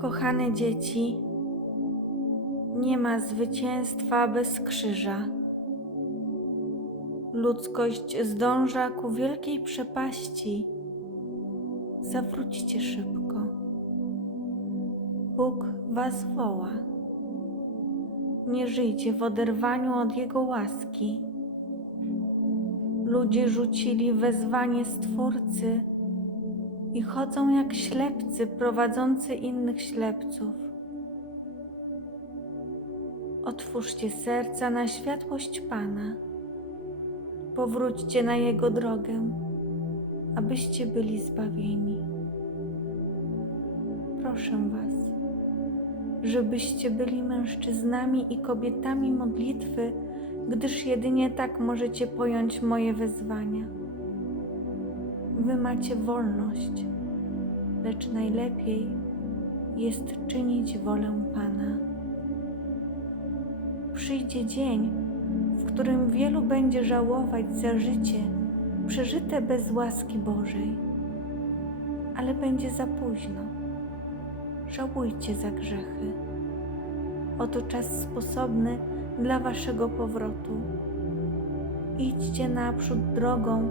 Kochane dzieci, nie ma zwycięstwa bez krzyża. Ludzkość zdąża ku wielkiej przepaści. Zawróćcie szybko. Bóg was woła. Nie żyjcie w oderwaniu od Jego łaski. Ludzie rzucili wezwanie Stwórcy i chodzą jak ślepcy prowadzący innych ślepców. Otwórzcie serca na światłość Pana. Powróćcie na Jego drogę, abyście byli zbawieni. Proszę Was, żebyście byli mężczyznami i kobietami modlitwy, gdyż jedynie tak możecie pojąć moje wezwania. Wy macie wolność, lecz najlepiej jest czynić wolę Pana. Przyjdzie dzień, w którym wielu będzie żałować za życie przeżyte bez łaski Bożej, ale będzie za późno. Żałujcie za grzechy. Oto czas sposobny dla Waszego powrotu. Idźcie naprzód drogą,